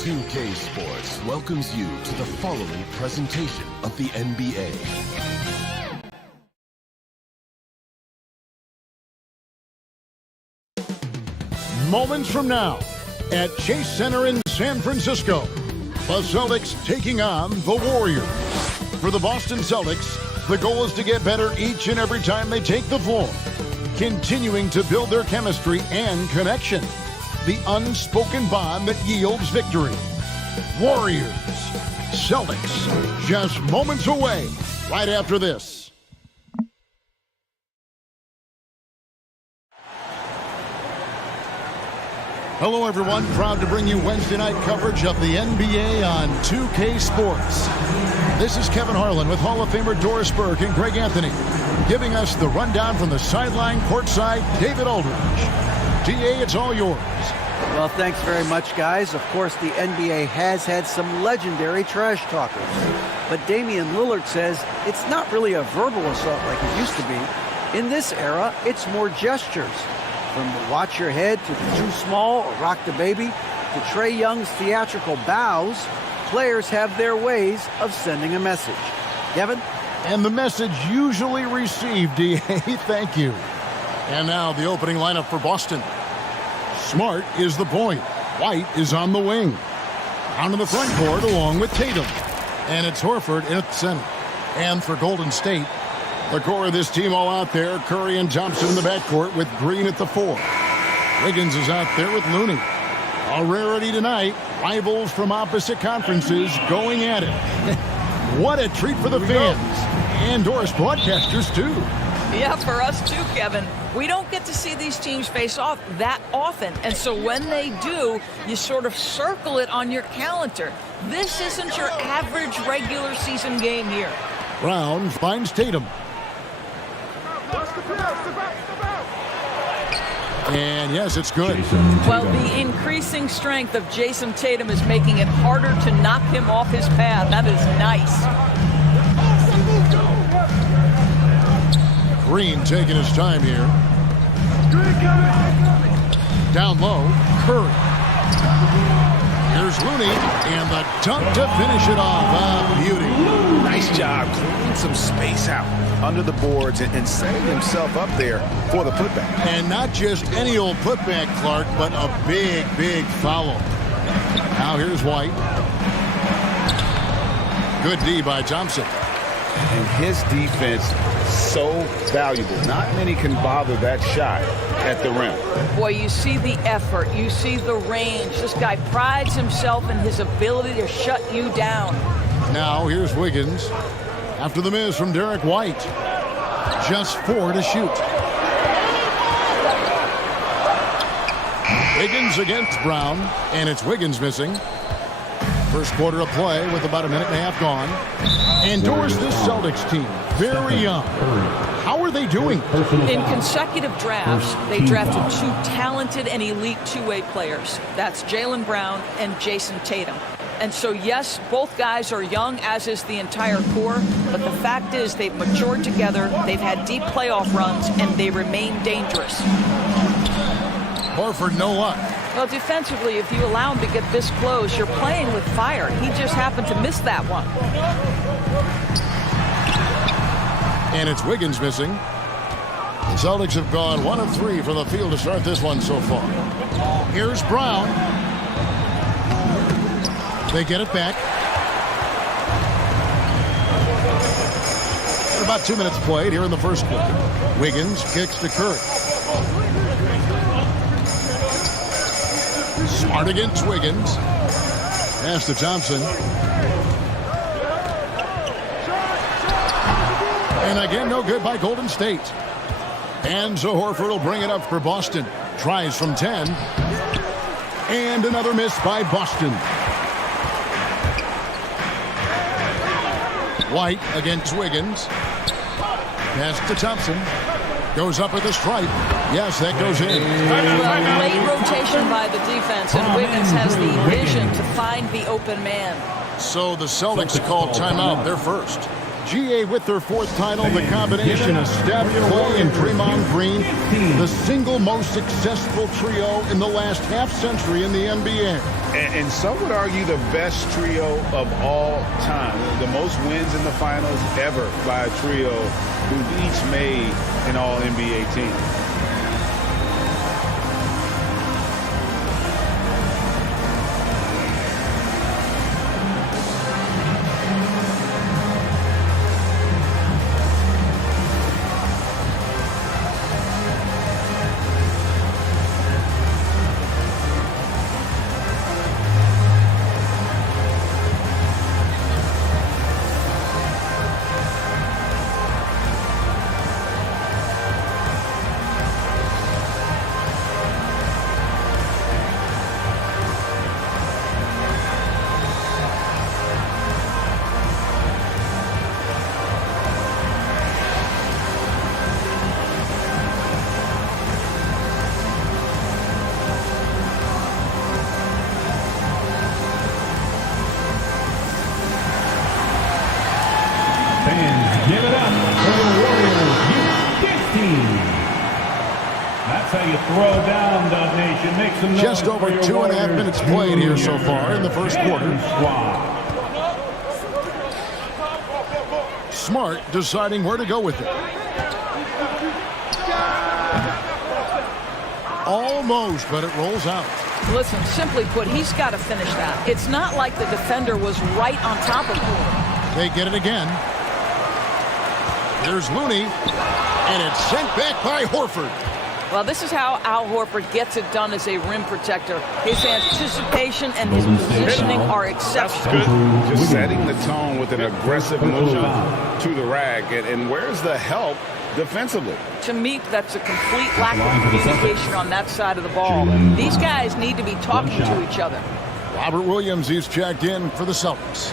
2K Sports welcomes you to the following presentation of the NBA. Moments from now, at Chase Center in San Francisco, the Celtics taking on the Warriors. For the Boston Celtics, the goal is to get better each and every time they take the floor, continuing to build their chemistry and connection, the unspoken bond that yields victory. Warriors, Celtics, just moments away, right after this. Hello, everyone. Proud to bring you Wednesday night coverage of the NBA on 2K Sports. This is Kevin Harlan with Hall of Famer Doris Burke and Greg Anthony, giving us the rundown from the sideline courtside, David Aldridge. DA, it's all yours. Well, thanks very much, guys. Of course, the NBA has had some legendary trash talkers. But Damian Lillard says it's not really a verbal assault like it used to be. In this era, it's more gestures. From the watch your head to the too small or rock the baby to Trae Young's theatrical bows, players have their ways of sending a message. Kevin? And the message usually received, DA. Thank you. And now the opening lineup for Boston. Smart is the point. White is on the wing. Down in the front court along with Tatum. And it's Horford in at center. And for Golden State, the core of this team all out there. Curry and Thompson in the backcourt with Green at the 4. Wiggins is out there with Looney. A rarity tonight. Rivals from opposite conferences going at it. What a treat for the fans. And Doris broadcasters, too. Yeah, for us too, Kevin. We don't get to see these teams face off that often. And so when they do, you sort of circle it on your calendar. This isn't your average regular season game here. Brown finds Tatum. And yes, it's good. Well, the increasing strength of Jason Tatum is making it harder to knock him off his path. That is nice. Green taking his time here. Down low, Curry. Here's Looney, and the dunk to finish it off. Beauty. Nice job clearing some space out under the boards and setting himself up there for the putback. And not just any old putback, Clark, but a big, big foul. Now here's White. Good D by Thompson. And his defense so valuable. Not many can bother that shot at the rim. Boy, you see the effort. You see the range. This guy prides himself in his ability to shut you down. Now here's Wiggins. After the miss from Derek White. Just 4 to shoot. Wiggins against Brown. And it's Wiggins missing. First quarter of play with about a minute and a half gone. And Doris, this Celtics team, very young. How are they doing? In consecutive drafts, they drafted 2 talented and elite two-way players. That's Jaylen Brown and Jason Tatum. And so, yes, both guys are young, as is the entire core. But the fact is they've matured together, they've had deep playoff runs, and they remain dangerous. Horford, no luck. Well, defensively, if you allow him to get this close, you're playing with fire. He just happened to miss that one. And it's Wiggins missing. The Celtics have gone 1 of 3 from the field to start this one so far. Here's Brown. They get it back. And about 2 minutes played here in the first quarter. Wiggins kicks to Curry. Smart against Wiggins. Pass to Thompson. And again, no good by Golden State. And so Horford will bring it up for Boston. Tries from 10. And another miss by Boston. White against Wiggins. Pass to Thompson. Goes up with a stripe. Yes, that goes in. Well, late rotation by the defense, and Wiggins has the vision to find the open man. So the Celtics call timeout. They're first. GA with their 4th title, the combination of Steph, Clay, and Draymond Green, the single most successful trio in the last half-century in the NBA. And some would argue the best trio of all time. The most wins in the finals ever by a trio who've each made an All-NBA team. Give it up for the Warriors Youth team. That's how you throw down, Dub Nation. Make some noise. Just over 2.5 minutes played here so far in the first quarter. Smart deciding where to go with it. Almost, but it rolls out. Listen, simply put, he's got to finish that. It's not like the defender was right on top of him. They get it again. There's Looney, and it's sent back by Horford. Well, this is how Al Horford gets it done as a rim protector. His anticipation and his positioning are exceptional. Just setting the tone with an aggressive move to the rack. And where's the help defensively? To me, that's a complete lack of communication on that side of the ball. These guys need to be talking to each other. Robert Williams is checked in for the Celtics.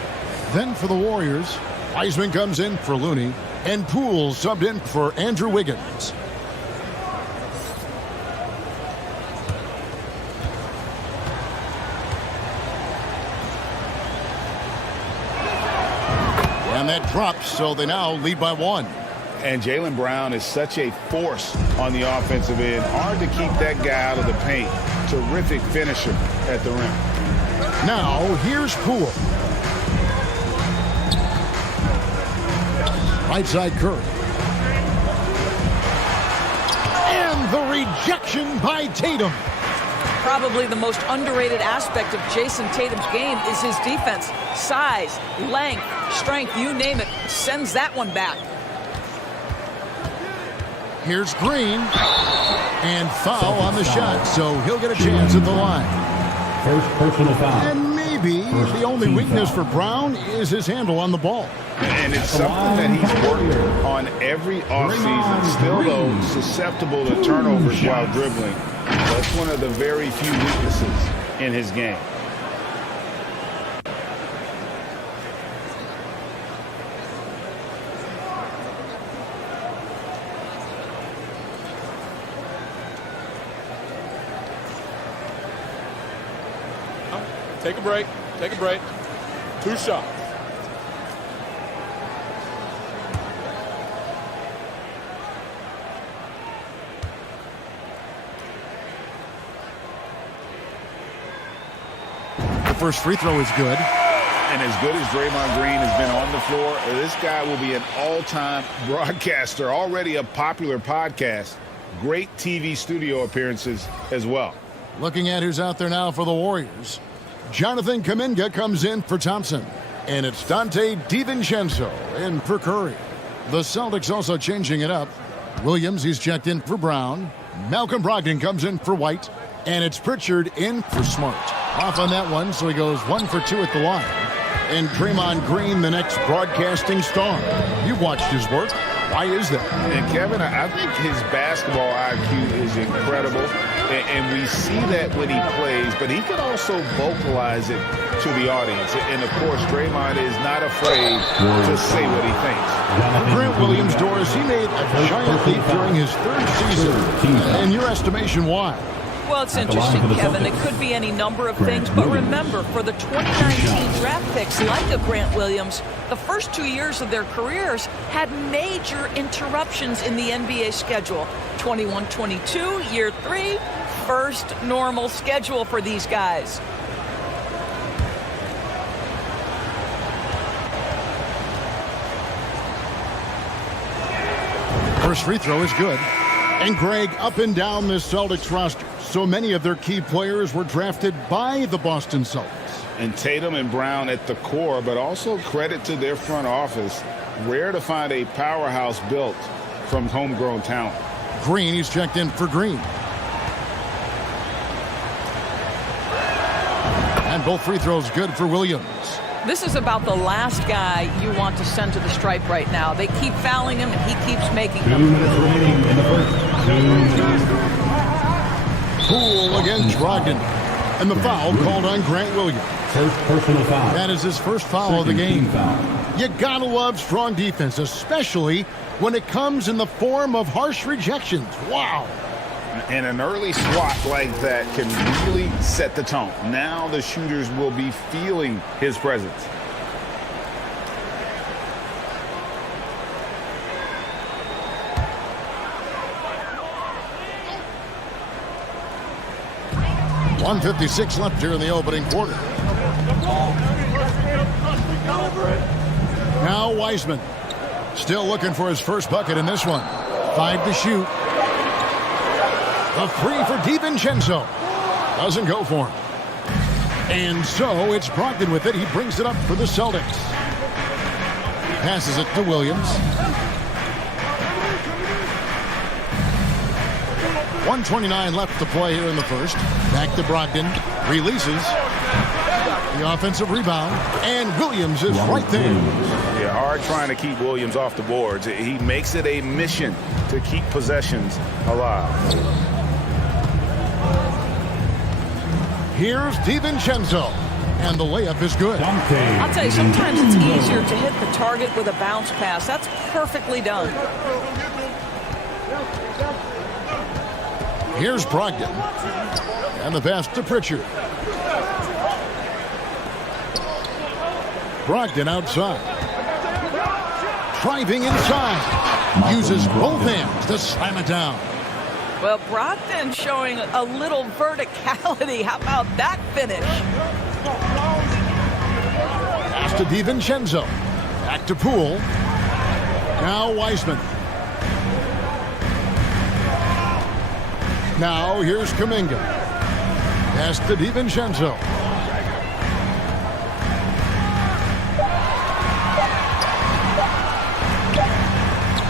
Then for the Warriors, Wiseman comes in for Looney, and Poole subbed in for Andrew Wiggins. And that drops, so they now lead by 1. And Jaylen Brown is such a force on the offensive end. Hard to keep that guy out of the paint. Terrific finisher at the rim. Now, here's Poole. Right side Curry. And the rejection by Tatum. Probably the most underrated aspect of Jason Tatum's game is his defense. Size, length, strength, you name it, sends that one back. Here's Green. And foul on the shot, so he'll get a chance at the line. First personal foul. And maybe the only weakness for Brown is his handle on the ball. And it's something that he's worked on every offseason. Still, though, susceptible to turnovers while dribbling. That's one of the very few weaknesses in his game. Take a break. Take a break. 2 shots. The first free throw is good. And as good as Draymond Green has been on the floor, this guy will be an all-time broadcaster, already a popular podcast. Great TV studio appearances as well. Looking at who's out there now for the Warriors. Jonathan Kuminga comes in for Thompson. And it's Dante DiVincenzo in for Curry. The Celtics also changing it up. Williams, he's checked in for Brown. Malcolm Brogdon comes in for White. And it's Pritchard in for Smart. Off on that one, so he goes 1 for 2 at the line. And Draymond Green, the next broadcasting star. You've watched his work. Why is that? And Kevin, I think his basketball IQ is incredible. And we see that when he plays, but he can also vocalize it to the audience. And of course, Draymond is not afraid to say what he thinks. Grant Williams, Doris, he made a giant leap during his 3rd season. In your estimation, why? Well, it's interesting, Kevin. It could be any number of things, but remember, for the 2019 draft picks like a Grant Williams, the first 2 years of their careers had major interruptions in the NBA schedule. 21-22, year 3, first normal schedule for these guys. First free throw is good. And Greg, up and down this Celtics roster, so many of their key players were drafted by the Boston Celtics. And Tatum and Brown at the core, but also credit to their front office. Rare to find a powerhouse built from homegrown talent. Green, he's checked in for Green. And both free throws good for Williams. This is about the last guy you want to send to the stripe right now. They keep fouling him, and he keeps making 2 them. minutes remaining in the first. 2 minutes. Poole against Brogdon. And the foul called on Grant Williams. First personal foul. That is his first foul of the game. Foul. You gotta love strong defense, especially when it comes in the form of harsh rejections. Wow. And an early swat like that can really set the tone. Now the shooters will be feeling his presence. .156 left here in the opening quarter. Now Wiseman. Still looking for his first bucket in this one. 5 to shoot. A three for DiVincenzo. Doesn't go for him. And so it's Brogdon with it. He brings it up for the Celtics. Passes it to Williams. 1:29 left to play here in the first. Back to Brogdon. Releases. The offensive rebound. And Williams is right there. Yeah, hard trying to keep Williams off the boards. He makes it a mission to keep possessions alive. Here's DiVincenzo. And the layup is good. I'll tell you, sometimes it's easier to hit the target with a bounce pass. That's perfectly done. Here's Brogdon. And the pass to Pritchard. Brogdon outside. Driving inside. Uses both hands to slam it down. Well, Brogdon showing a little verticality. How about that finish? Pass to DiVincenzo. Back to Poole. Now Wiseman. Now here's Kuminga. Pass to DiVincenzo.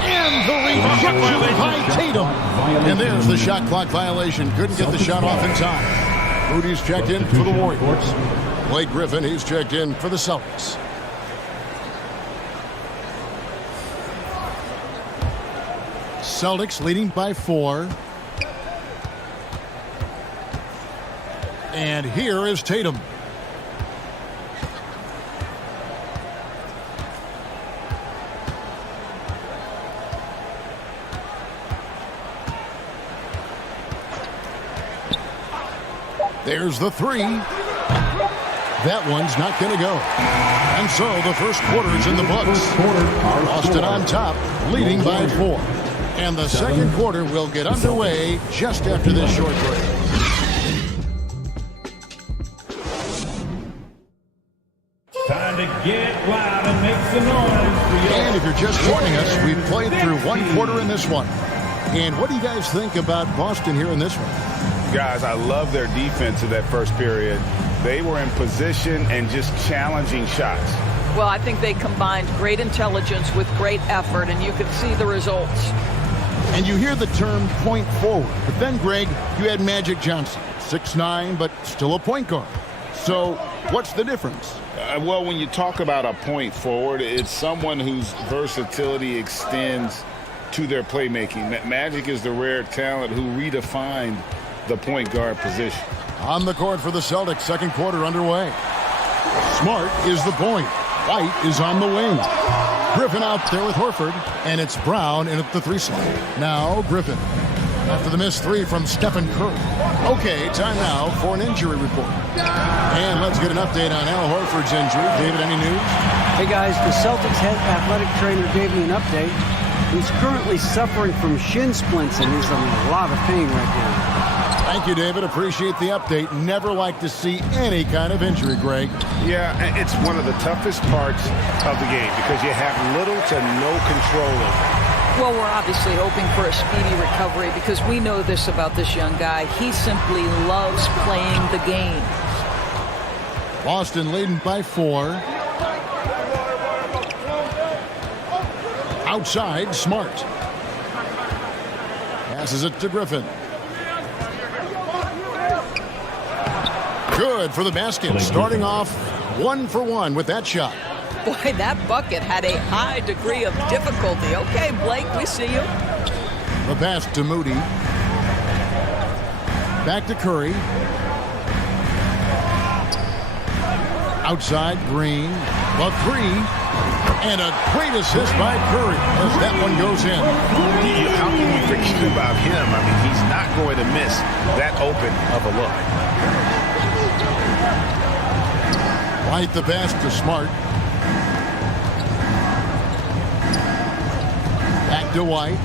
And the rejection by Tatum. And there's the shot clock violation. Couldn't get the shot off in time. Moody's checked in for the Warriors. Blake Griffin, he's checked in for the Celtics. Celtics leading by 4. And here is Tatum. There's the three. That one's not going to go. And so the first quarter is in the books. Boston on top, leading by 4. And the second quarter will get underway just after this short break. Time to get loud and make some noise. And if you're just joining us, we've played through one quarter in this one. And what do you guys think about Boston here in this one? Guys, I love their defense in that first period. They were in position and just challenging shots. Well, I think they combined great intelligence with great effort, and you could see the results. And you hear the term point forward. But then, Greg, you had Magic Johnson, 6'9", but still a point guard. So what's the difference? Well, when you talk about a point forward, it's someone whose versatility extends to their playmaking. Magic is the rare talent who redefined the point guard position. On the court for the Celtics, second quarter underway. Smart is the point. White is on the wing. Griffin out there with Horford, and it's Brown in at the 3 slot. Now Griffin. After the missed three from Stephen Curry. Okay, time now for an injury report. And let's get an update on Al Horford's injury. David, any news? Hey guys, the Celtics head athletic trainer gave me an update. He's currently suffering from shin splints and he's in a lot of pain right now. Thank you, David. Appreciate the update. Never like to see any kind of injury, Greg. Yeah, it's one of the toughest parts of the game because you have little to no control of it. Well, we're obviously hoping for a speedy recovery because we know this about this young guy. He simply loves playing the game. Boston leading by 4. Outside, Smart. Passes it to Griffin. Good for the basket. Starting off 1 for 1 with that shot. Boy, that bucket had a high degree of difficulty. Okay, Blake, we see you. The pass to Moody. Back to Curry. Outside, Green. The 3. And a great assist by Curry as that one goes in. How can you forget about him? I mean, he's not going to miss that open of a look. White the pass to Smart. Back to White.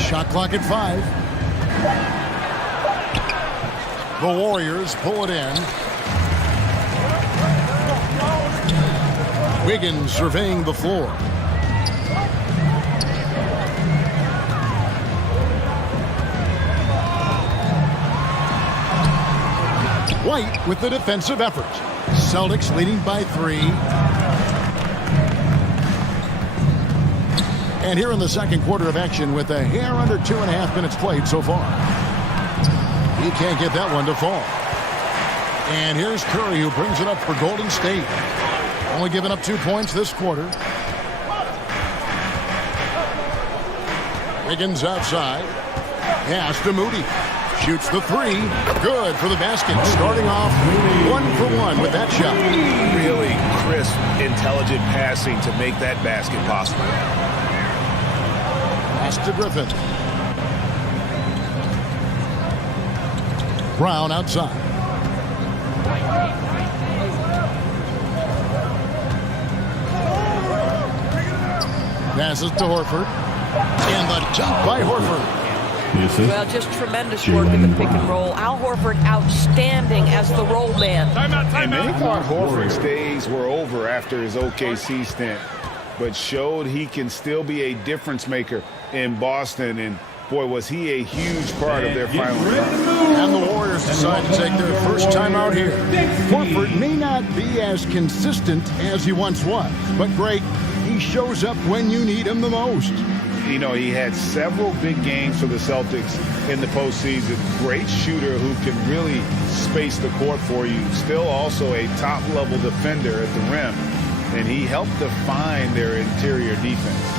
Shot clock at 5. The Warriors pull it in. Wiggins surveying the floor. White with the defensive effort. Celtics leading by 3. And here in the second quarter of action with a hair under 2.5 minutes played so far. He can't get that one to fall. And here's Curry who brings it up for Golden State. Only giving up 2 points this quarter. Wiggins outside. Pass to Moody. Shoots the 3. Good for the basket. Starting off 1 for 1 with that shot. Really crisp, intelligent passing to make that basket possible. Pass to Griffin. Brown outside. Passes to Horford. And the jump by Horford. Well, just tremendous work in the pick and roll. Al Horford outstanding as the roll man. And many thought Horford's days were over after his OKC stint, but showed he can still be a difference maker in Boston. And boy, was he a huge part of their final run. And the Warriors decide to take their first time out here. Horford may not be as consistent as he once was, but Greg, he shows up when you need him the most. You know, he had several big games for the Celtics in the postseason. Great shooter who can really space the court for you. Still also a top-level defender at the rim. And he helped define their interior defense.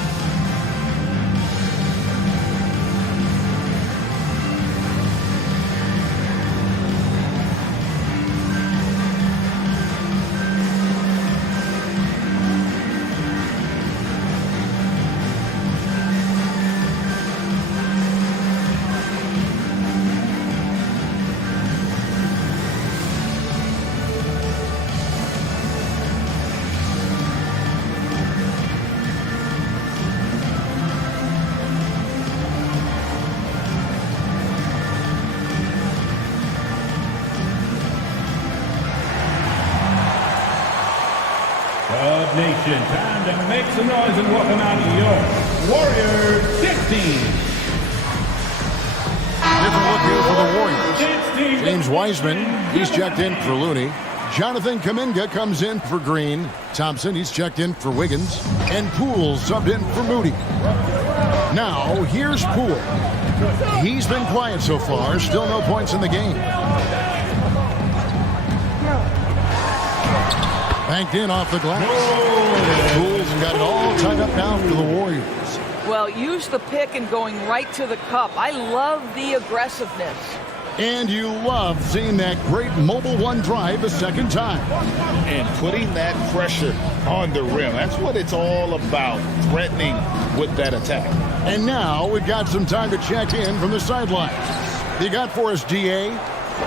Nation, time to make some noise and welcome out your Warriors 16. Different look here for the Warriors. James Wiseman, he's checked in for Looney. Jonathan Kuminga comes in for Green. Thompson, he's checked in for Wiggins. And Poole subbed in for Moody. Now, here's Poole. He's been quiet so far. Still no points in the game. Banked in off the glass. Poole's got it all tied up now for the Warriors. Well, use the pick and going right to the cup. I love the aggressiveness. And you love seeing that great mobile one drive a second time. And putting that pressure on the rim. That's what it's all about, threatening with that attack. And now we've got some time to check in from the sidelines. You got for us, DA?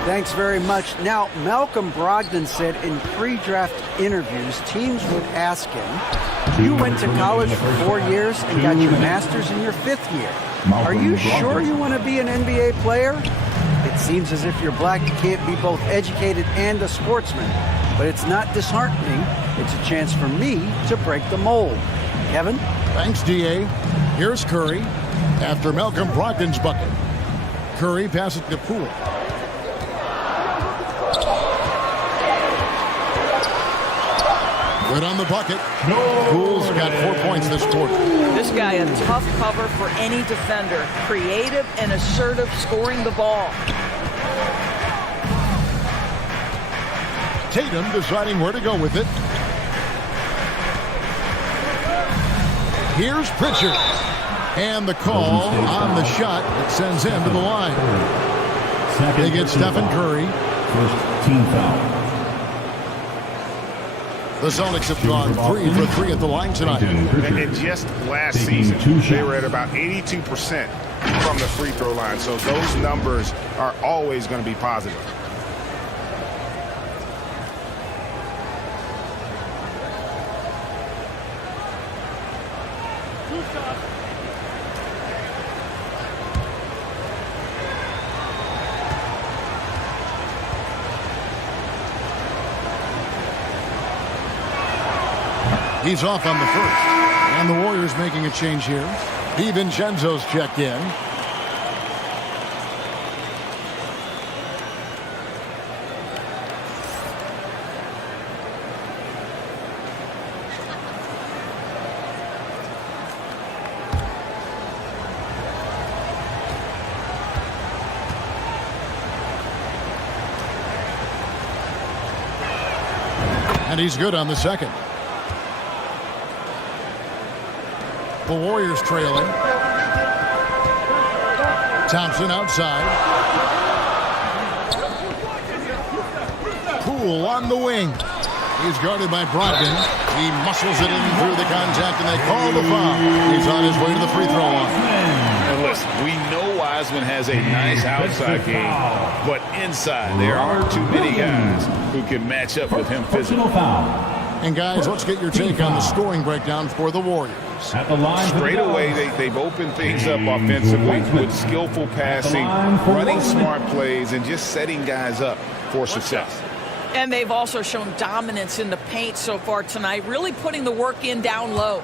Thanks very much. Now, Malcolm Brogdon said in pre-draft interviews, teams would ask him, you went to college for 4 years and got your master's in your 5th year. Are you sure you want to be an NBA player? It seems as if you're black, you can't be both educated and a sportsman. But it's not disheartening. It's a chance for me to break the mold. Kevin? Thanks, DA. Here's Curry after Malcolm Brogdon's bucket. Curry passes to Poole. Good on the bucket. Poole's got 4 points this quarter. This guy a tough cover for any defender. Creative and assertive scoring the ball. Tatum deciding where to go with it. Here's Pritchard. And the call on the shot that sends him to the line. They get Stephen Curry. First team foul. The Celtics have gone 3 for 3 at the line tonight. And just last season, they were at about 82% from the free throw line. So those numbers are always going to be positive. He's off on the first. And the Warriors making a change here. DiVincenzo's checked in. And he's good on the second. The Warriors trailing. Thompson outside. Poole on the wing. He's guarded by Brogdon. He muscles it in through the contact, and they call the foul. He's on his way to the free throw line. And listen, we know Wiseman has a nice outside game, but inside there aren't too many guys who can match up with him physically. And guys, let's get your take on the scoring breakdown for the Warriors. At the line Straight away, they've opened things up offensively with skillful passing, running smart plays, and just setting guys up for success. And they've also shown dominance in the paint so far tonight, really putting the work in down low.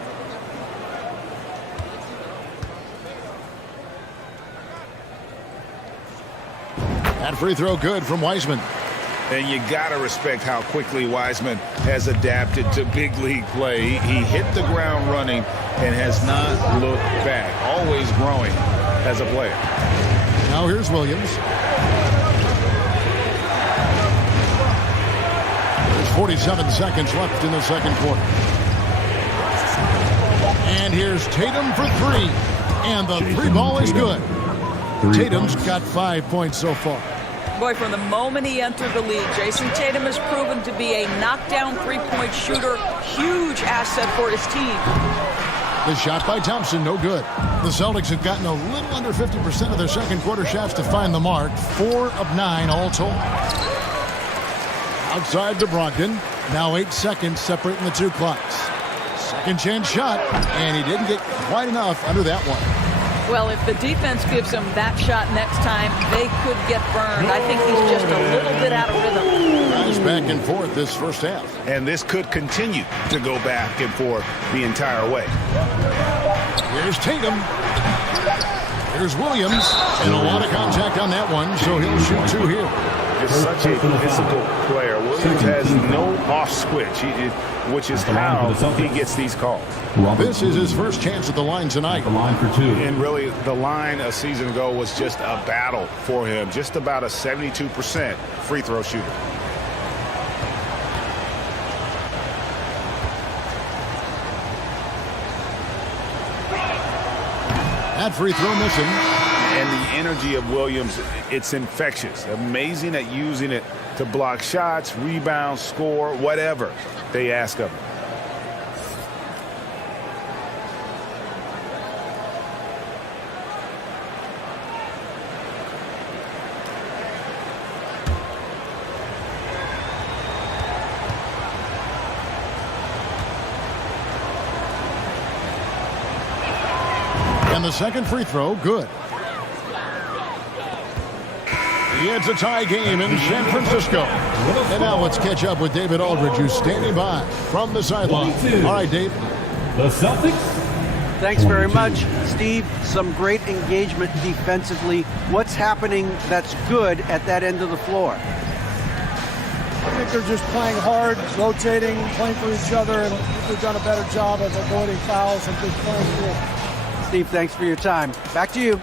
That free throw good from Wiseman. And you got to respect how quickly Wiseman has adapted to big league play. He hit the ground running and has not looked back, always growing as a player. Now here's Williams. There's 47 seconds left in the second quarter. And here's Tatum for 3. And the three ball is good. Tatum's got 5 points so far. Boy, from the moment he entered the league, Jason Tatum has proven to be a knockdown three-point shooter. Huge asset for his team. The shot by Thompson, no good. The Celtics have gotten a little under 50% of their second quarter shots to find the mark. 4 of 9 all told. Outside to Brogdon. Now 8 seconds separating the two clocks. Second chance shot, and he didn't get quite enough under that one. Well, if the defense gives him that shot next time, they could get burned. I think he's just a little bit out of rhythm. Guys back and forth this first half. And this could continue to go back and forth the entire way. Here's Tatum. Here's Williams. And a lot of contact on that one, so he'll shoot 2 here. Just such a physical player. Williams has no off switch, which is how he gets these calls. This is his first chance at the line tonight. The line for 2. And really, the line a season ago was just a battle for him. Just about a 72% free throw shooter. That free throw missing. And the energy of Williams, it's infectious. Amazing at using it to block shots, rebound, score, whatever they ask of him. And the second free throw, good. It's a tie game in San Francisco. And now let's catch up with David Aldridge, who's standing by from the sideline. All right, Dave. The Celtics. Thanks very much, Steve. Some great engagement defensively. What's happening that's good at that end of the floor? I think they're just playing hard, rotating, playing for each other, and they've done a better job of avoiding fouls and just playing through. Steve, thanks for your time. Back to you.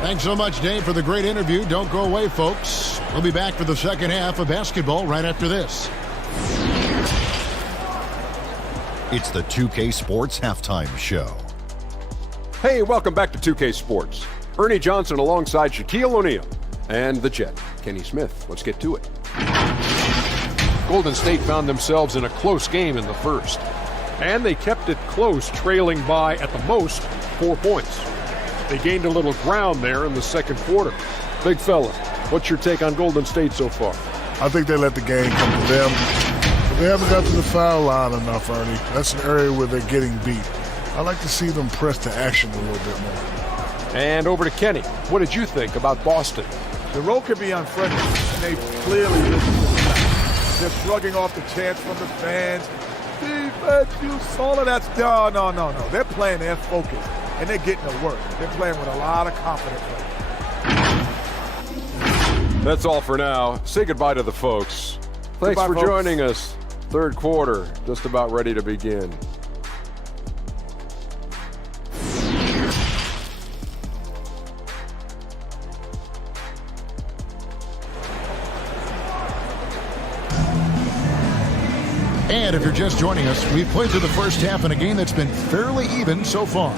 Thanks so much, Dave, for the great interview. Don't go away, folks. We'll be back for the second half of basketball right after this. It's the 2K Sports Halftime Show. Hey, welcome back to 2K Sports. Ernie Johnson alongside Shaquille O'Neal and the Jet, Kenny Smith. Let's get to it. Golden State found themselves in a close game in the first, and they kept it close, trailing by, at the most, 4 points. They gained a little ground there in the second quarter. Big fella, what's your take on Golden State so far? I think they let the game come to them. But they haven't got to the foul line enough, Ernie. That's an area where they're getting beat. I like to see them press to action a little bit more. And over to Kenny. What did you think about Boston? The role could be unfriendly, and they clearly listened to the facts. They're shrugging off the chants from the fans. Defense, you all of that. No. They're playing their focus, and they're getting to work. They're playing with a lot of confidence. That's all for now. Say goodbye to the folks. Thanks Goodbye, for folks. joining us. Third quarter, just about ready to begin. And if you're just joining us, we've played through the first half in a game that's been fairly even so far.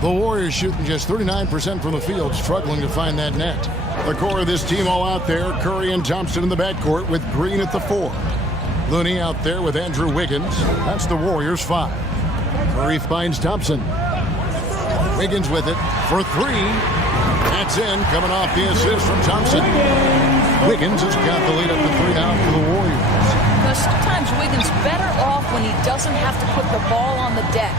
The Warriors shooting just 39% from the field, struggling to find that net. The core of this team all out there, Curry and Thompson in the backcourt with Green at the 4. Looney out there with Andrew Wiggins. That's the Warriors' 5. Curry finds Thompson. Wiggins with it for 3. That's in, coming off the assist from Thompson. Wiggins has got the lead up to 3 now for the Warriors. Because sometimes Wiggins better off when he doesn't have to put the ball on the deck.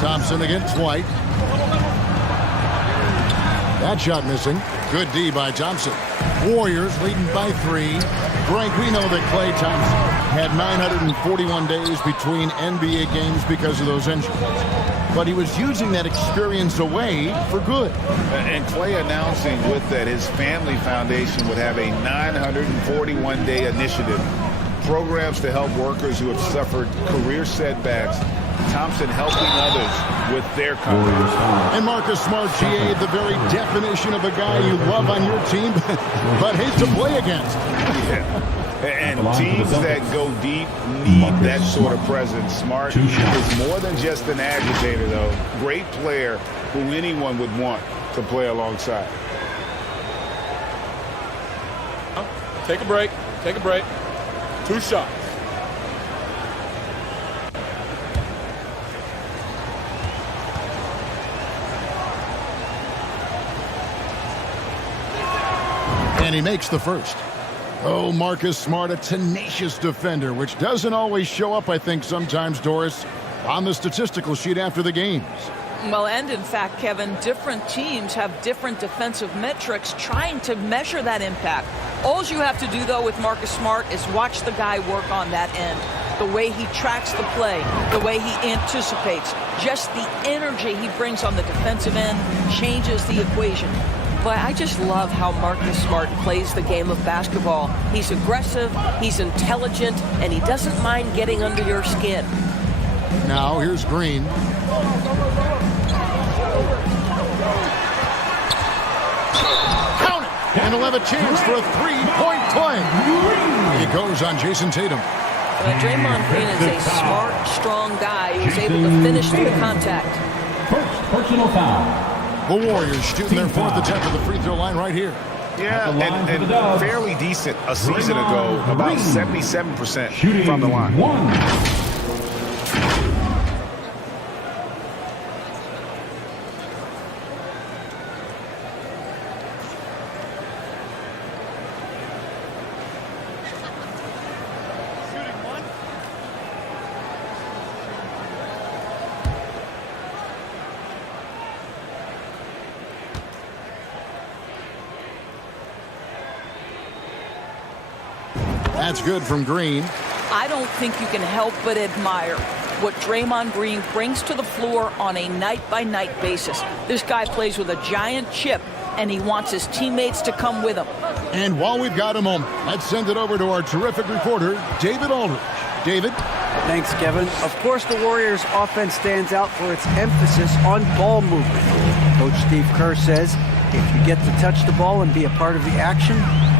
Thompson against White. That shot missing. Good D by Thompson. Warriors leading by 3. Frank, we know that Klay Thompson had 941 days between NBA games because of those injuries. But he was using that experience away for good. And Klay announcing with that his family foundation would have a 941-day initiative. Programs to help workers who have suffered career setbacks. Thompson helping others with their confidence. And Marcus Smart, GA, the very definition of a guy you love on your team, but hate to play against. Yeah. And teams that go deep need that sort of presence. Smart is more than just an agitator, though. Great player who anyone would want to play alongside. Take a break. 2 shots. And he makes the first. Oh, Marcus Smart, a tenacious defender, which doesn't always show up, I think, sometimes, Doris, on the statistical sheet after the games. Well, and in fact, Kevin, different teams have different defensive metrics trying to measure that impact. All you have to do, though, with Marcus Smart is watch the guy work on that end. The way he tracks the play, the way he anticipates, just the energy he brings on the defensive end changes the equation. But I just love how Marcus Smart plays the game of basketball. He's aggressive, he's intelligent, and he doesn't mind getting under your skin. Now, here's Green. Count it! And he'll have a chance for a 3-point play. He goes on Jason Tatum. Draymond Green is a smart, strong guy who's able to finish through the contact. First personal foul. The Warriors shooting their 4th attempt at the free throw line right here. Yeah, and fairly decent a season ago, about 77% from the line. That's good from Green. I don't think you can help but admire what Draymond Green brings to the floor on a night-by-night basis. This guy plays with a giant chip, and he wants his teammates to come with him. And while we've got a moment, let's send it over to our terrific reporter, David Aldridge. David? Thanks, Kevin. Of course, the Warriors' offense stands out for its emphasis on ball movement. Coach Steve Kerr says, if you get to touch the ball and be a part of the action,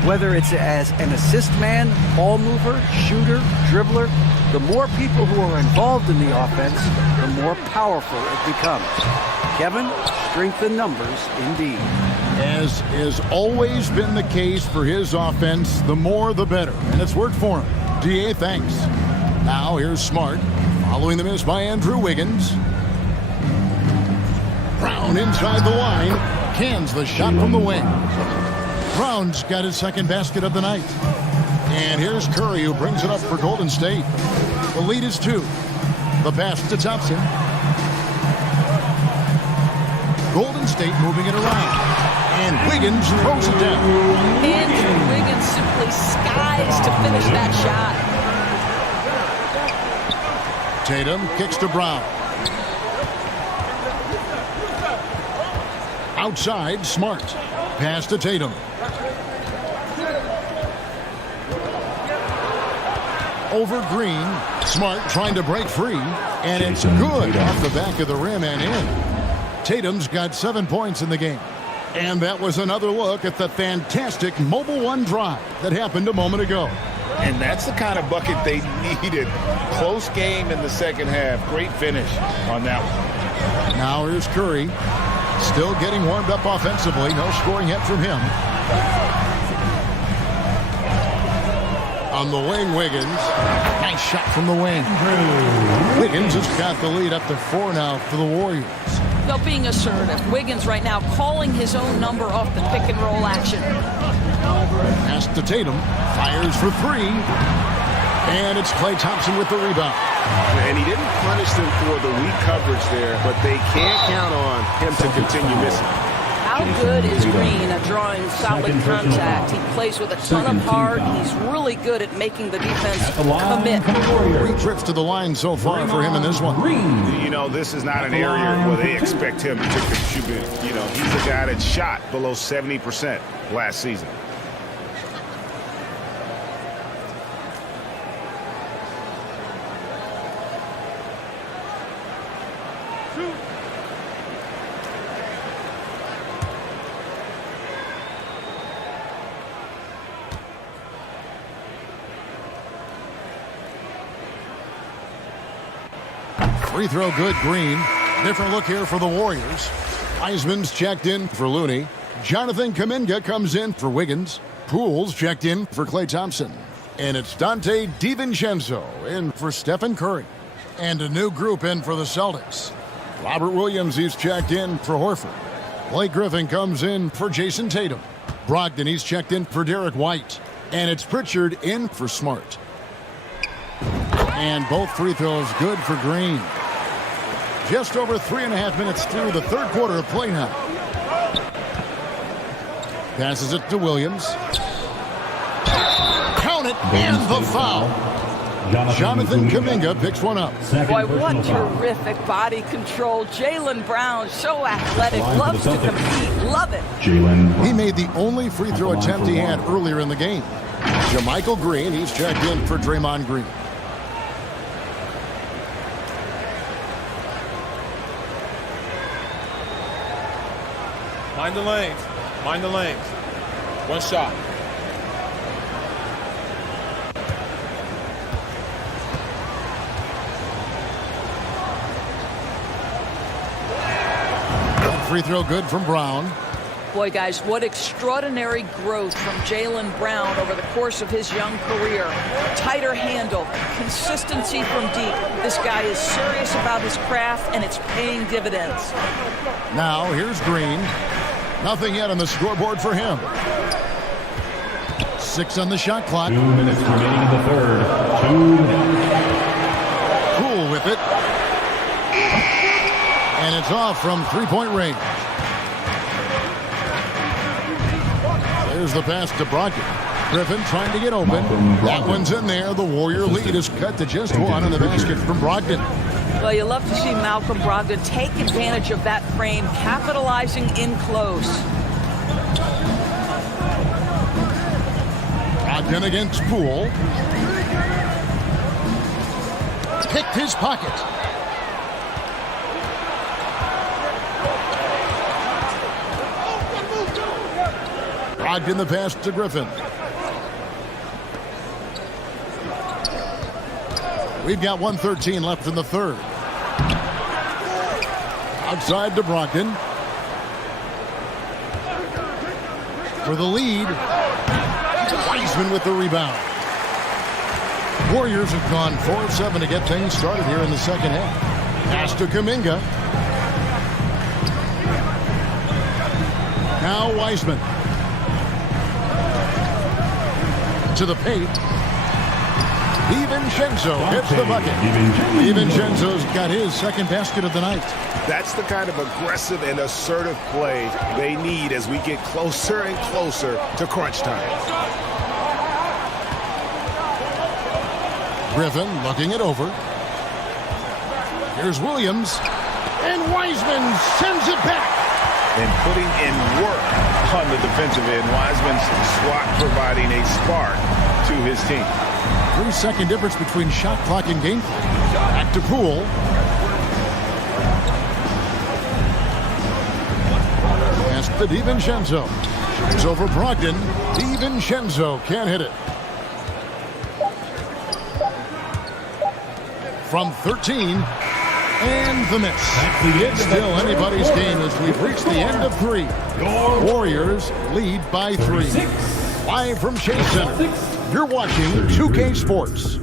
whether it's as an assist man, ball mover, shooter, dribbler, the more people who are involved in the offense, the more powerful it becomes. Kevin, strength in numbers indeed. As has always been the case for his offense, the more the better. And it's worked for him. DA, thanks. Now here's Smart, following the miss by Andrew Wiggins. Brown inside the line, cans the shot from the wing. Brown's got his second basket of the night. And here's Curry, who brings it up for Golden State. The lead is 2. The pass to Thompson. Golden State moving it around. And Wiggins throws it down. Andrew Wiggins simply skies to finish that shot. Tatum kicks to Brown. Outside, Smart. Pass to Tatum. Over Green. Smart trying to break free. And it's good off the back of the rim and in. Tatum's got 7 points in the game. And that was another look at the fantastic Mobile One drive that happened a moment ago. And that's the kind of bucket they needed. Close game in the second half. Great finish on that one. Now here's Curry. Still getting warmed up offensively. No scoring yet from him. On the wing, Wiggins. Nice shot from the wing. Wiggins has got the lead up to 4 now for the Warriors. No, being assertive. Wiggins right now calling his own number off the pick and roll action. Pass to Tatum. Fires for 3. And it's Klay Thompson with the rebound. And he didn't punish them for the weak coverage there, but they can't count on him to continue missing. How good is Green at drawing solid contact? He plays with a ton of heart. He's really good at making the defense commit. 3 trips to the line so far for him in this one. You know, this is not an area where they expect him to contribute. You know, he's a guy that shot below 70% last season. Free throw good, Green. Different look here for the Warriors. Wiseman's checked in for Looney. Jonathan Kuminga comes in for Wiggins. Poole's checked in for Klay Thompson. And it's Dante DiVincenzo in for Stephen Curry. And a new group in for the Celtics. Robert Williams, he's checked in for Horford. Blake Griffin comes in for Jason Tatum. Brogdon, he's checked in for Derek White. And it's Pritchard in for Smart. And both free throws good for Green. Just over 3.5 minutes through the third quarter of play now. Passes it to Williams. Count it, and the foul. Jonathan Kuminga picks one up. Boy, what terrific body control. Jaylen Brown, so athletic, loves to compete, love it. He made the only free throw attempt he had earlier in the game. JaMychal Green, he's checked in for Draymond Green. Mind the lanes. Mind the lanes. One shot. Free throw good from Brown. Boy, guys, what extraordinary growth from Jaylen Brown over the course of his young career. Tighter handle, consistency from deep. This guy is serious about his craft, and it's paying dividends. Now, here's Green. Nothing yet on the scoreboard for him. 6 on the shot clock. 2 minutes remaining in the third. 2 minutes. Poole with it. And it's off from three-point range. There's the pass to Brogdon. Griffin trying to get open. That one's in there. The Warrior lead is cut to just one on the basket from Brogdon. Well, you love to see Malcolm Brogdon take advantage of that frame, capitalizing in close. Brogdon against Poole. Picked his pocket. Brogdon the pass to Griffin. We've got 1:13 left in the third. Outside to Brogdon. For the lead. Wiseman with the rebound. Warriors have gone 4 of 7 to get things started here in the second half. Pass to Kuminga. Now Wiseman. To the paint. DiVincenzo hits the bucket. DiVincenzo's got his second basket of the night. That's the kind of aggressive and assertive play they need as we get closer and closer to crunch time. Griffin looking it over. Here's Williams. And Wiseman sends it back. And putting in work on the defensive end. Wiseman's swat providing a spark to his team. 3-second difference between shot clock and game clock. Back to Poole. Pass to DiVincenzo. It's over Brogdon. DiVincenzo can't hit it. From 13. And the miss. It's still anybody's game as we've reached the end of 3. Warriors lead by 3. Live from Chase Center. You're watching 2K Sports.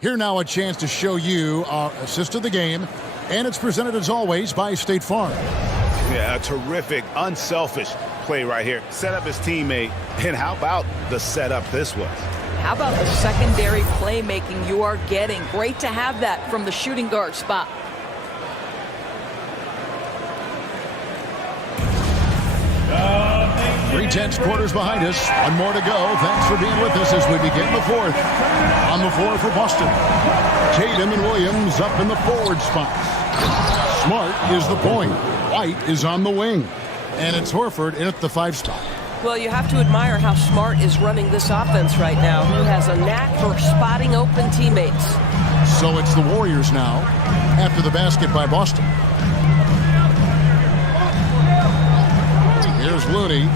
Here now a chance to show you our assist of the game, and it's presented as always by State Farm. Yeah, a terrific, unselfish play right here. Set up his teammate, and how about the setup this was? How about the secondary playmaking you are getting? Great to have that from the shooting guard spot. Three tenths quarters behind us. One more to go. Thanks for being with us as we begin the fourth. On the floor for Boston. Tatum and Williams up in the forward spots. Smart is the point. White is on the wing. And it's Horford in at the 5 spot. Well, you have to admire how Smart is running this offense right now. He has a knack for spotting open teammates. So it's the Warriors now after the basket by Boston. Here's Looney.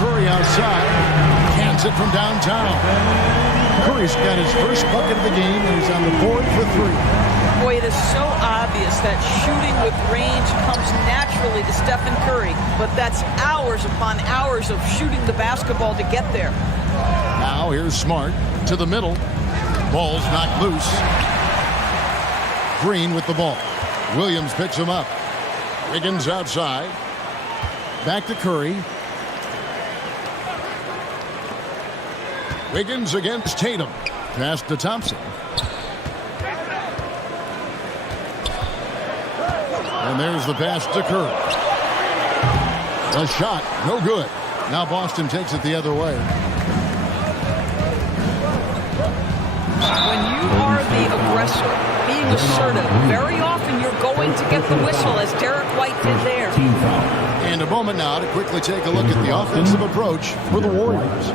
Curry outside. Cans it from downtown. Curry's got his first bucket of the game, and he's on the board for 3. Boy, it is so obvious that shooting with range comes naturally to Stephen Curry, but that's hours upon hours of shooting the basketball to get there. Now here's Smart to the middle. Ball's knocked loose. Green with the ball. Williams picks him up. Wiggins outside. Back to Curry. Wiggins against Tatum. Pass to Thompson. And there's the pass to Curry. A shot, no good. Now Boston takes it the other way. When you are the aggressor, being assertive, very often you're going to get the whistle, as Derek White did there. And a moment now to quickly take a look at the offensive approach for the Warriors.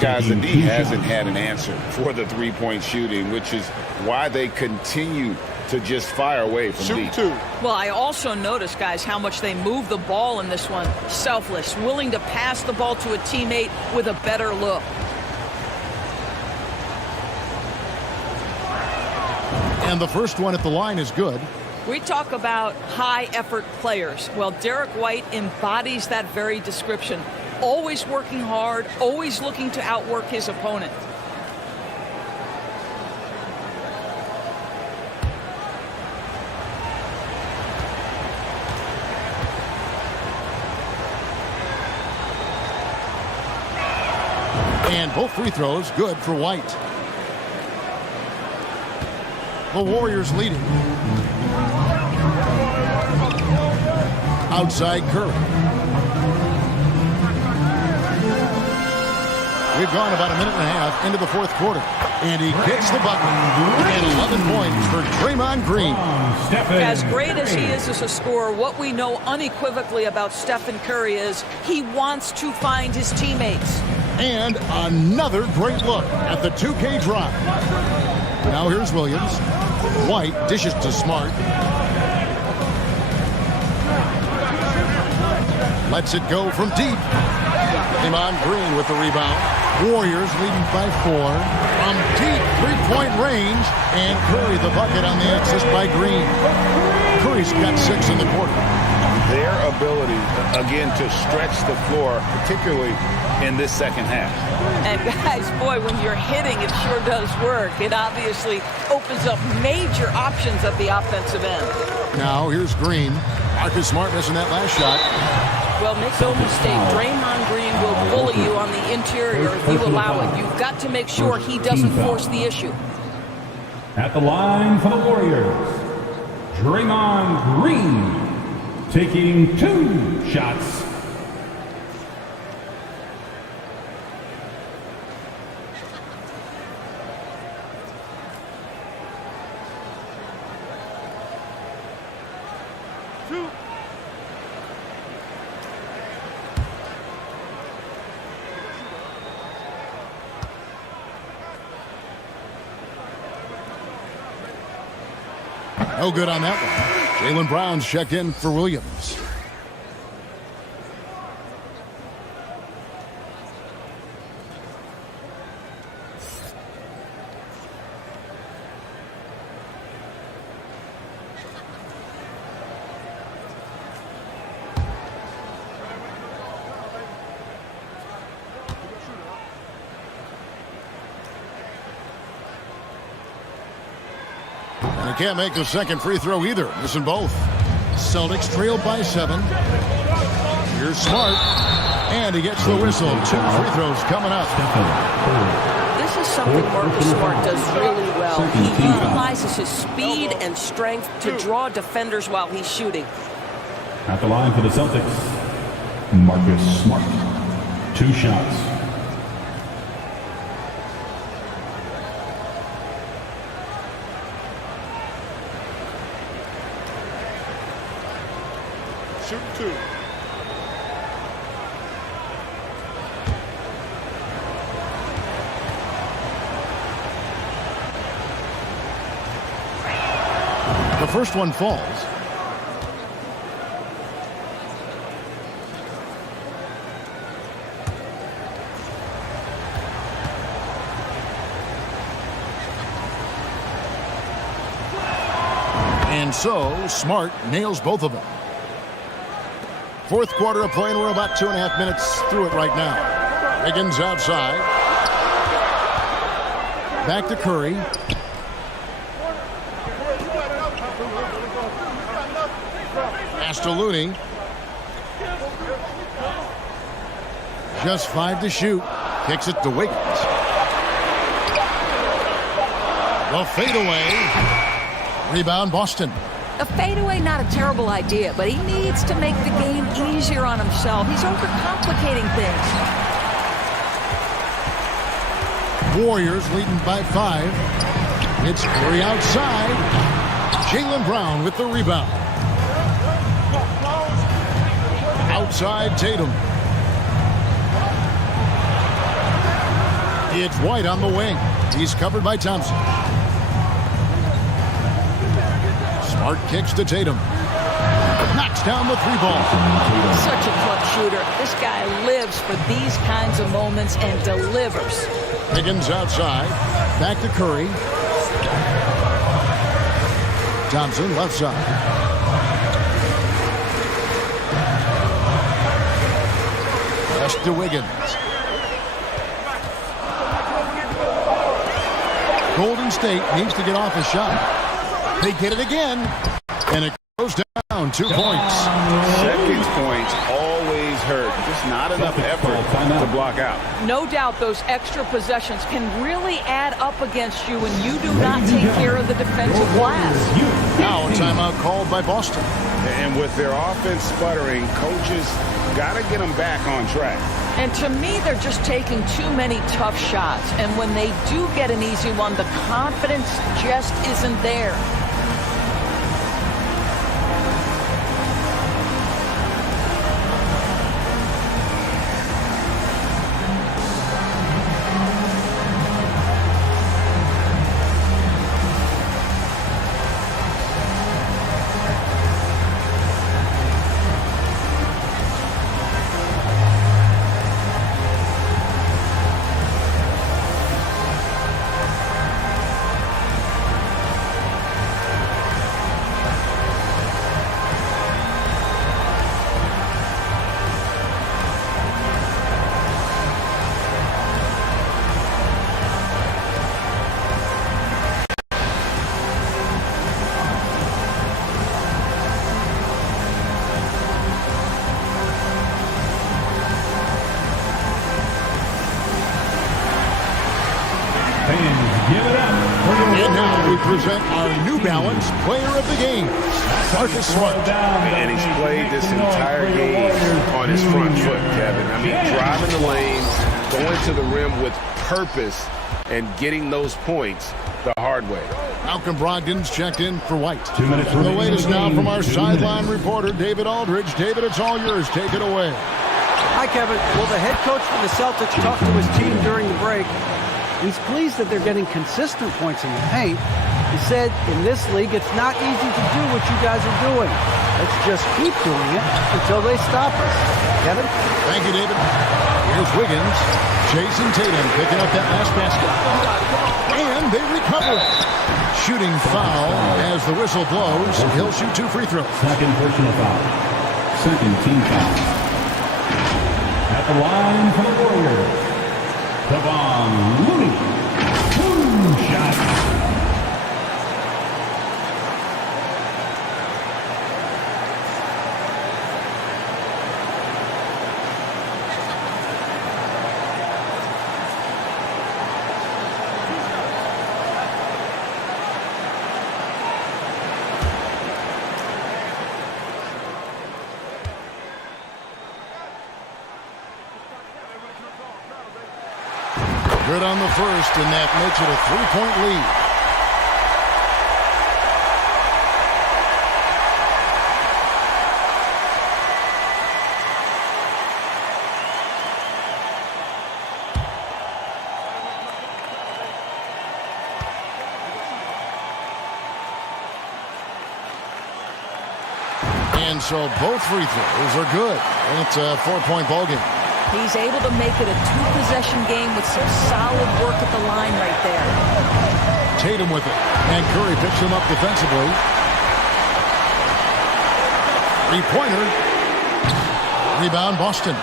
Guys, the D hasn't had an answer for the three-point shooting, which is why they continue to just fire away from deep. Well, I also noticed, guys, how much they move the ball in this one. Selfless, willing to pass the ball to a teammate with a better look. And the first one at the line is good. We talk about high-effort players. Well, Derek White embodies that very description. Always working hard, always looking to outwork his opponent. And both free throws good for White. The Warriors leading. Outside Curry. We've gone about a minute and a half into the fourth quarter. And he gets the bucket. And 11 points for Draymond Green. As great as he is as a scorer, what we know unequivocally about Stephen Curry is he wants to find his teammates. And another great look at the 2K drive. Now here's Williams. White dishes to Smart. Lets it go from deep. Draymond Green with the rebound. Warriors leading by 4. From deep three-point range. And Curry the bucket on the assist by Green. Curry's got 6 in the quarter. Their ability, again, to stretch the floor, particularly in this second half. And guys, boy, when you're hitting, it sure does work. It obviously opens up major options at the offensive end. Now here's Green. Marcus Smart missing that last shot. Well, make no mistake, Draymond Green will bully you on the interior if you allow it. You've got to make sure he doesn't force the issue. At the line for the Warriors, Draymond Green taking 2 shots. No good on that one. Jaylen Brown's checked in for Williams. And he can't make the second free throw either. Missing both. Celtics trail by 7. Here's Smart. And he gets the whistle. 2 free throws coming up. This is something Marcus Smart does really well. He utilizes his speed and strength to draw defenders while he's shooting. At the line for the Celtics, Marcus Smart. 2 shots. Shoot 2. The first one falls. And so, Smart nails both of them. Fourth quarter of play, and we're about 2.5 minutes through it right now. Higgins outside. Back to Curry. Pass to Looney. Just 5 to shoot. Kicks it to Wiggins. The fadeaway. Rebound, Boston. A fadeaway, not a terrible idea, but he needs to make the game easier on himself. He's overcomplicating things. Warriors leading by 5. It's Curry outside. Jaylen Brown with the rebound. Outside Tatum. It's White on the wing. He's covered by Thompson. Smart kicks to Tatum. Knocks down the 3-ball. Such a clutch shooter. This guy lives for these kinds of moments and delivers. Higgins outside. Back to Curry. Thompson left side. Pass to Wiggins. Golden State needs to get off a shot. They get it again. And it goes down 2 points. Second points always hurt. Just not enough effort to block out. No doubt those extra possessions can really add up against you when you do not take care of the defensive glass. Now a timeout called by Boston. And with their offense sputtering, coaches got to get them back on track. And to me, they're just taking too many tough shots. And when they do get an easy one, the confidence just isn't there. And now we present our New Balance Player of the Game, Marcus Smart. And he's played this entire game on his front foot, Kevin. I mean, driving the lane, going to the rim with purpose, and getting those points the hard way. Malcolm Brogdon's checked in for White. 2 minutes And the remaining. latest now from our sideline reporter, David Aldridge. David, it's all yours. Take it away. Hi, Kevin. Well, the head coach for the Celtics talked to his team during the break. He's pleased that they're getting consistent points in the paint. He said, in this league, it's not easy to do what you guys are doing. Let's just keep doing it until they stop us. Kevin? Thank you, David. Here's Wiggins. Jason Tatum picking up that last basket. And they recover it. Shooting foul as the whistle blows. He'll shoot 2 free throws. Second personal foul. Second team foul. At the line for the Warriors, Kevon Looney. Boom shot. Good on the first, and that makes it a 3-point lead. And so both free throws are good. And it's a 4-point ball game. He's able to make it a 2-possession game with some solid work at the line right there. Tatum with it. And Curry picks him up defensively. 3-pointer. Rebound, Boston.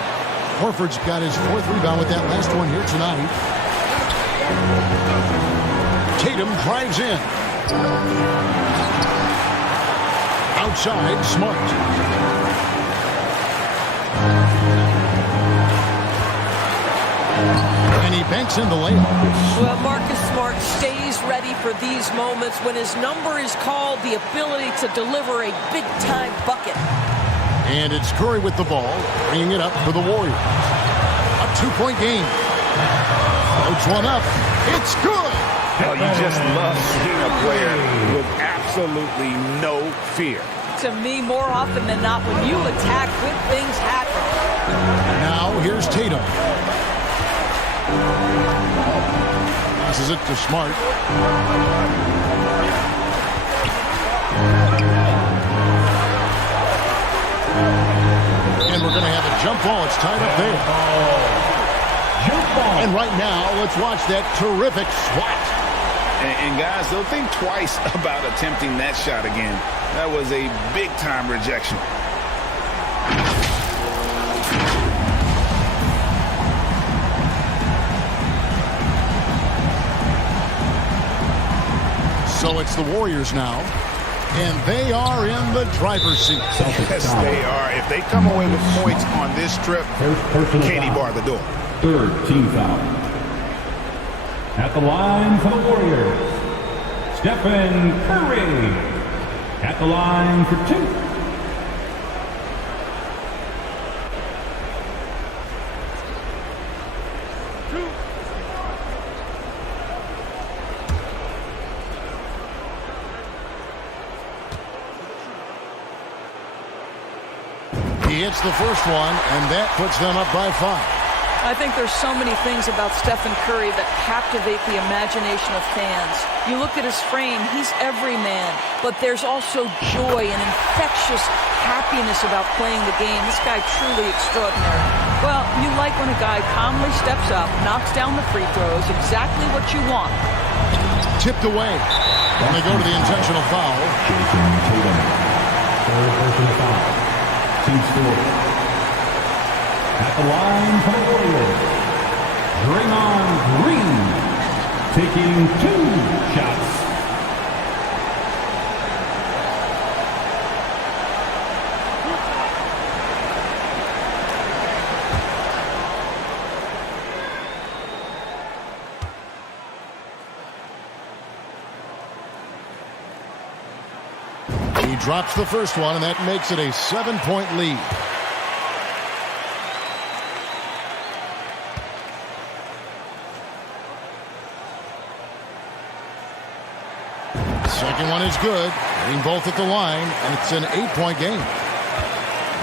Horford's got his 4th rebound with that last one here tonight. Tatum drives in. Outside, Smart. And he banks in the layup. Well, Marcus Smart stays ready for these moments when his number is called, the ability to deliver a big-time bucket. And it's Curry with the ball, bringing it up for the Warriors. A 2-point game. Floats one up. It's good. Oh, you just love seeing a player with absolutely no fear. To me, more often than not, when you attack, good things happen. Now here's Tatum. Passes it to Smart. And we're going to have a jump ball. It's tied up there. Jump ball. And right now, let's watch that terrific swat. And guys, don't think twice about attempting that shot again. That was a big-time rejection. So it's the Warriors now. And they are in the driver's seat. Yes, they are. If they come away with points on this trip, Katie bar the door. Third team foul. At the line for the Warriors, Stephen Curry. At the line for 2. He hits the first one, and that puts them up by 5. I think there's so many things about Stephen Curry that captivate the imagination of fans. You look at his frame, he's every man, but there's also joy and infectious happiness about playing the game. This guy truly extraordinary. Well, you like when a guy calmly steps up, knocks down the free throws, exactly what you want. Tipped away. And they go to the intentional foul. Jason Tatum. Third personal foul. Team score. At the line for the Warriors, Draymond Green taking 2 shots. He drops the first one, and that makes it a 7-point lead. Second one is good. Hitting both at the line, and it's an 8-point game.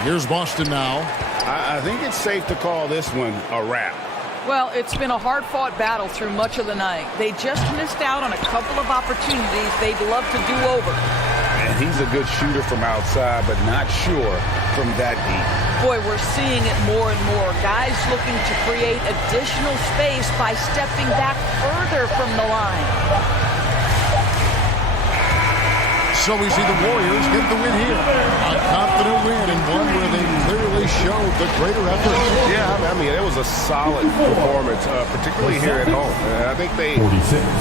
Here's Boston now. I think it's safe to call this one a wrap. Well, it's been a hard-fought battle through much of the night. They just missed out on a couple of opportunities they'd love to do over. And he's a good shooter from outside, but not sure from that deep. Boy, we're seeing it more and more. Guys looking to create additional space by stepping back further from the line. So we see the Warriors get the win here. A confident win, and one where they clearly showed the greater effort. Yeah, I mean, it was a solid performance, particularly here at home. I think they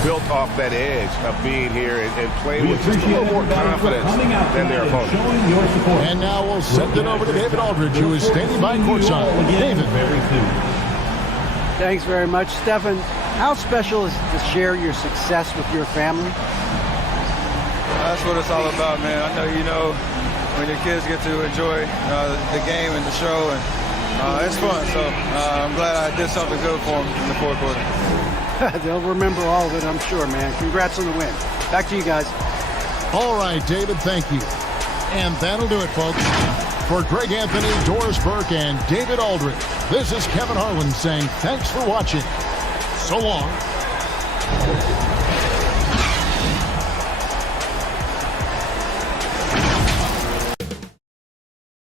built off that edge of being here and playing with just a little more confidence than their opponent. And now we'll send it over to David Aldridge, who is standing by courtside. David. Thanks very much, Stephen. How special is it to share your success with your family? That's what it's all about, man. I know you know when your kids get to enjoy the game and the show, and it's fun. So I'm glad I did something good for them in the fourth quarter. They'll remember all of it, I'm sure, man. Congrats on the win. Back to you guys. All right, David, thank you. And that'll do it, folks. For Greg Anthony, Doris Burke, and David Aldridge, this is Kevin Harlan saying thanks for watching. So long.